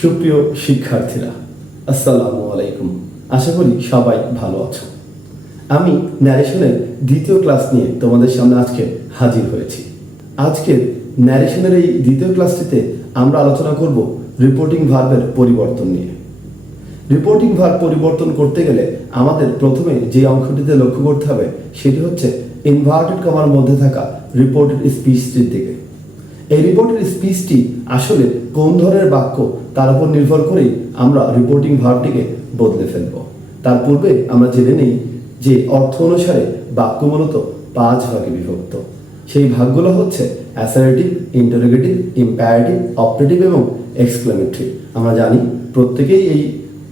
সুপ্রিয় শিক্ষার্থীরা, আসসালামু আলাইকুম। আশা করি সবাই ভালো আছো। আমি ন্যারেশনের দ্বিতীয় ক্লাস নিয়ে তোমাদের সামনে আজকে হাজির হয়েছি। আজকের ন্যারেশনের এই দ্বিতীয় ক্লাসটিতে আমরা আলোচনা করব রিপোর্টিং ভার্বের পরিবর্তন নিয়ে। রিপোর্টিং ভার্ব পরিবর্তন করতে গেলে আমাদের প্রথমে যে অংশটিতে লক্ষ্য করতে হবে সেটি হচ্ছে ইনভার্টেড কমার মধ্যে থাকা রিপোর্টেড স্পিচটির দিকে। এই রিপোর্টেড স্পিচটি আসলে কোন ধরনের বাক্য তার উপর নির্ভর করেই আমরা রিপোর্টিং ভার্বটিকে বদলে ফেলব। তার পূর্বে আমরা জেনে নেই যে অর্থ অনুসারে বাক্য মূলত 5 ভাগে বিভক্ত। সেই ভাগগুলো হচ্ছে অ্যাসার্টিভ, ইন্টারোগেটিভ, ইম্পারেটিভ, অপারেটিভ এবং এক্সক্লেমেটরি। আমরা জানি প্রত্যেকেই এই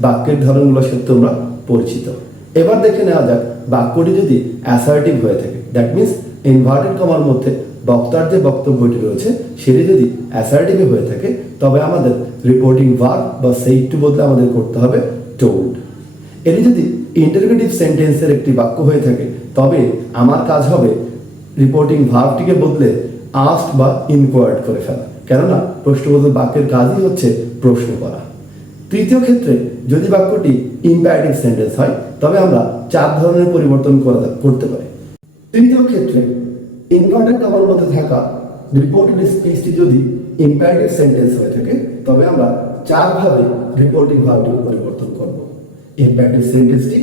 বাক্যের ধরনগুলোর সাথে তোমরা পরিচিত। এবার দেখে নেওয়া যাক বাক্যটি যদি অ্যাসার্টিভ হয়ে থাকে, দ্যাট মিনস ইনভার্টেড কমার মধ্যে বক্তার যে বক্তব্যটি রয়েছে সেটি যদি অ্যাসার্টিভ হয়ে থাকে তবে আমাদের রিপোর্টিং ভার্ব বা সেই টু বদলে আমাদের করতে হবে টোল্ড। এটি যদি ইন্টারোগেটিভ সেন্টেন্সের একটি বাক্য হয়ে থাকে তবে আমার কাজ হবে রিপোর্টিং ভার্বটিকে বদলে আস্কড বা ইনকোয়ার্ড করে ফেলা, কেননা প্রশ্নবোধক বাক্যের কাজই হচ্ছে প্রশ্ন করা। তৃতীয় ক্ষেত্রে যদি বাক্যটি ইম্পারেটিভ সেন্টেন্স হয় তবে আমরা 4 ধরনের পরিবর্তন করতে পারি। তৃতীয় ক্ষেত্রে ইনভার্টেড কমার মধ্যে থাকা রিপোর্টেড স্পিচটি যদি ইম্পারেটিভ সেন্টেন্স হয়ে থাকে তবে আমরা 4 ভাবে রিপোর্টিং ভার্বটিকে পরিবর্তন করব। ইম্পারেটিভ সেন্টেন্সটি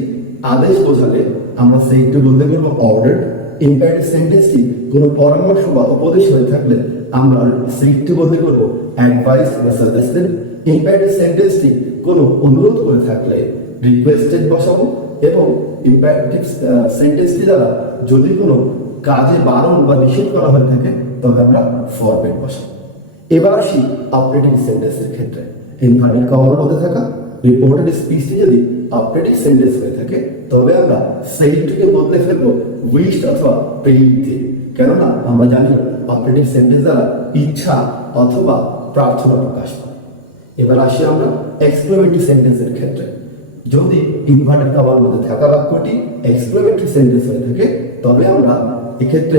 আদেশ বোঝালে আমরা সেইটি বলতে পারবো অর্ডার। ইম্পারেটিভ সেন্টেন্সটি কোনো পরামর্শ বা উপদেশ হয়ে থাকলে আমরা সেইটি বলতে করবো অ্যাডভাইস বা সাজেস্টেড। ইম্পারেটিভ সেন্টেন্সটি কোনো অনুরোধ করে থাকলে রিকোয়েস্টেড বসাবো এবং ইম্পারেটিভ সেন্টেন্সটি দ্বারা যদি কোনো কাজে বারণ বা নিষেধ করা হয়ে থাকে তবে আমরা ফরমেট বসাবো। এবার আসি অপারেটিভ সেন্টেন্সের ক্ষেত্রে। ইনভার্টেড কমার মধ্যে থাকা রিপোর্টেড স্পিচটি যদি অপারেটিভ সেন্টেন্স হয়ে থাকে তবে আমরা সেইটিকে বদলে ফেলবো উইশ অথবা পেইড দিয়ে, কেননা আমরা জানি অপারেটিভ সেন্টেন্স দ্বারা ইচ্ছা অথবা প্রার্থনা প্রকাশ পায়। এবার আসি আমরা এক্সক্লেমেটরি সেন্টেন্সের ক্ষেত্রে। যদি ইনভার্টেড কমার মধ্যে থাকা বাক্যটি এক্সক্লেমেটরি সেন্টেন্স হয়ে থাকে তবে আমরা এক্ষেত্রে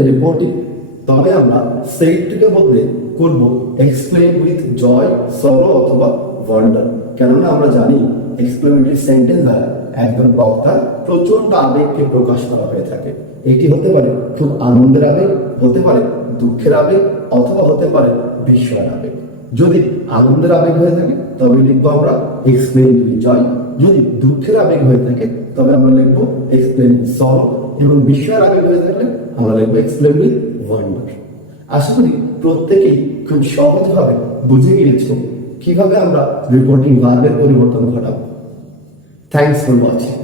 তবে আমরা সেইটিকে বদলে করব এক্সপ্লেইন উইথ জয়, সরো অথবা ওয়ান্ডার, কেননা আমরা জানি এক্সক্লেমেটরি সেন্টেন্স দ্বারা একজন বক্তার প্রচন্ড আবেগকে প্রকাশ করা হয়ে থাকে। এটি হতে পারে খুব আনন্দের আবেগ, হতে পারে দুঃখের আবেগ অথবা হতে পারে বিস্ময়ের আবেগ। যদি আনন্দের আবেগ হয়ে থাকে তবে লিখবো আমরা এক্সপ্লেইন উইথ জয়। যদি দুঃখের আবেগ হয়ে থাকে তবে আমরা লিখবো এক্সপ্লেইন উইথ সরো এবং বিস্ময়ের আবেগ হয়ে থাকলে আমরা লিখবো এক্সপ্লেইন উইথ ওয়ান্ডার। আশা করি প্রত্যেকেই খুব সহজভাবে বুঝে গিয়েছ কিভাবে আমরা রিপোর্টিং ভার্বের পরিবর্তন ঘটাবো। Thanks for watching.